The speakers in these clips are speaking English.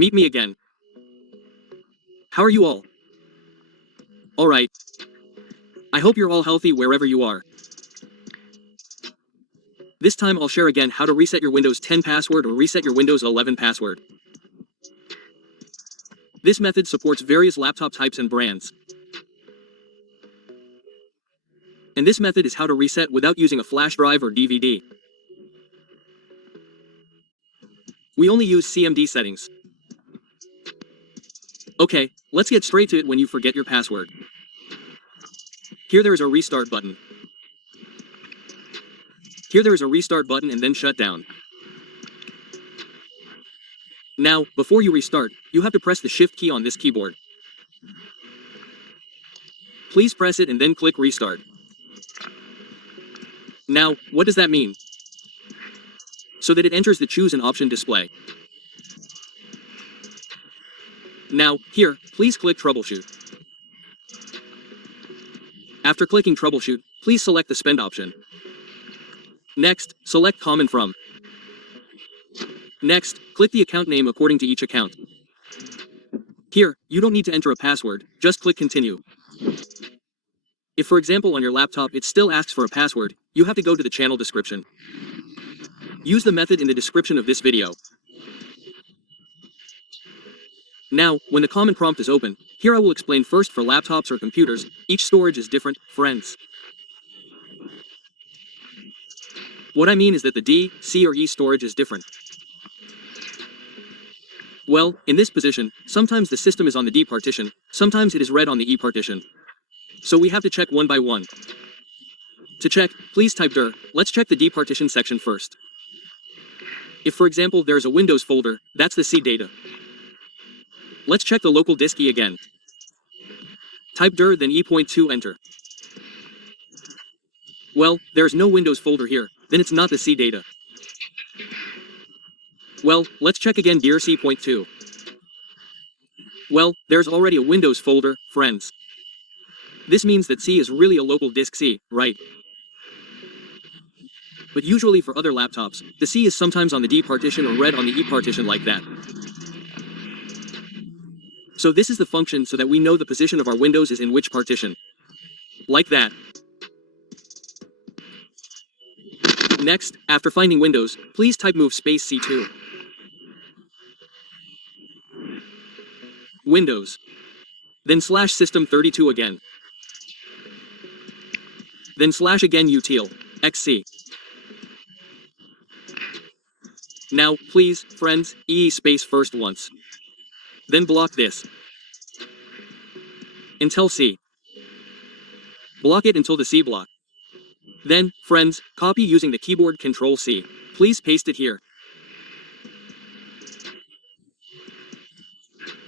Meet me again. How are you all? Alright. I hope you're all healthy wherever you are. This time I'll share again how to reset your Windows 10 password or reset your Windows 11 password. This method supports various laptop types and brands. And this method is how to reset without using a flash drive or DVD. We only use CMD settings. Okay, let's get straight to it when you forget your password. Here there is a restart button. Here there is a restart button and then shutdown. Now, before you restart, you have to press the Shift key on this keyboard. Please press it and then click Restart. Now, what does that mean? So that it enters the Choose an Option display. Now, here, please click Troubleshoot. After clicking Troubleshoot, please select the Spend option. Next, select Common From. Next, click the account name according to each account. Here, you don't need to enter a password, just click Continue. If for example on your laptop it still asks for a password, you have to go to the channel description. Use the method in the description of this video. Now, when the common prompt is open, here I will explain first for laptops or computers, each storage is different, friends. What I mean is that the D, C or E storage is different. Well, in this position, sometimes the system is on the D partition, sometimes it is read on the E partition. So we have to check one by one. To check, please type dir. Let's check the D partition section first. If for example there is a Windows folder, that's the C data. Let's check the local disk E again. Type dir then E.2 enter. Well, there's no Windows folder here, then it's not the C data. Well, let's check again dir C.2. Well, there's already a Windows folder, friends. This means that C is really a local disk C, right? But usually for other laptops, the C is sometimes on the D partition or read on the E partition like that. So this is the function so that we know the position of our Windows is in which partition. Like that. Next, after finding Windows, please type move space C2. Windows. Then slash system32 again. Then slash again util, xc. Now, please, friends, space first once. Then block this. Until C. Block it until the C block. Then, friends, copy using the keyboard Control C. Please paste it here.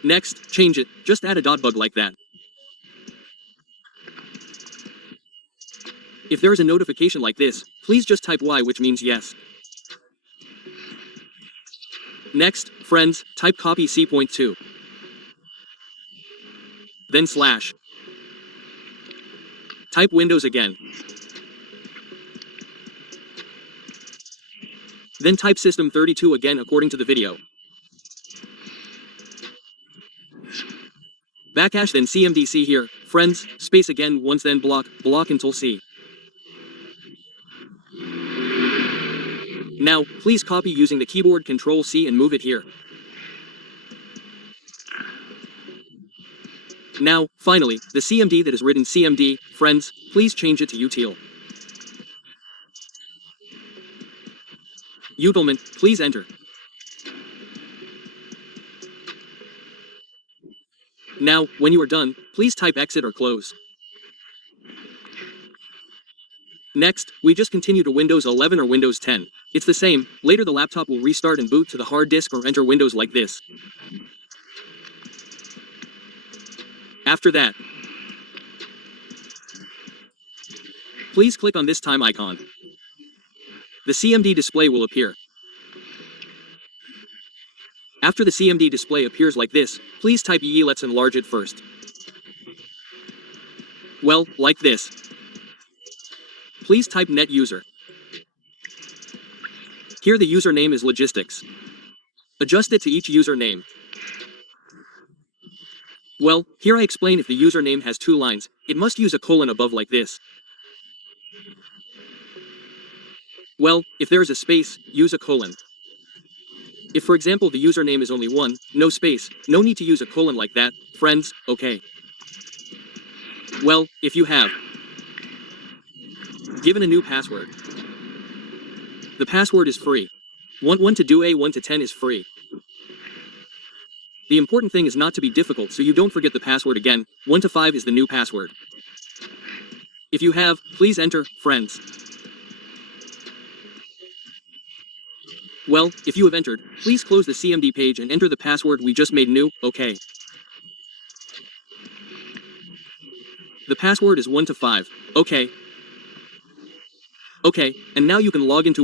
Next, change it, just add a dot bug like that. If there is a notification like this, please just type Y, which means yes. Next, friends, type copy C.2. Then slash. Type Windows again. Then type system32 again according to the video. Backhash then CMDC here, friends, space again once then block until C. Now, please copy using the keyboard Control C and move it here. Now, finally, the CMD that is written CMD, friends, please change it to util. Utilment, please enter. Now, when you are done, please type exit or close. Next, we just continue to Windows 11 or Windows 10. It's the same, later the laptop will restart and boot to the hard disk or enter Windows like this. After that, please click on this time icon. The CMD display will appear. After the CMD display appears like this, please type EE. Let's enlarge it first. Well, like this. Please type net user. Here the username is logistics. Adjust it to each username. Well, here I explain if the username has two lines, it must use a colon above like this. Well, if there is a space, use a colon. If for example the username is only one, no space, no need to use a colon like that, friends, okay. Well, if you have given a new password, the password is free. 1 to do a 1 to 10 is free. The important thing is not to be difficult so you don't forget the password again. 1 to 5 is the new password. If you have, please enter, friends. Well, if you have entered, please close the CMD page and enter the password we just made new, okay. The password is 1 to 5, okay. Okay, and now you can log into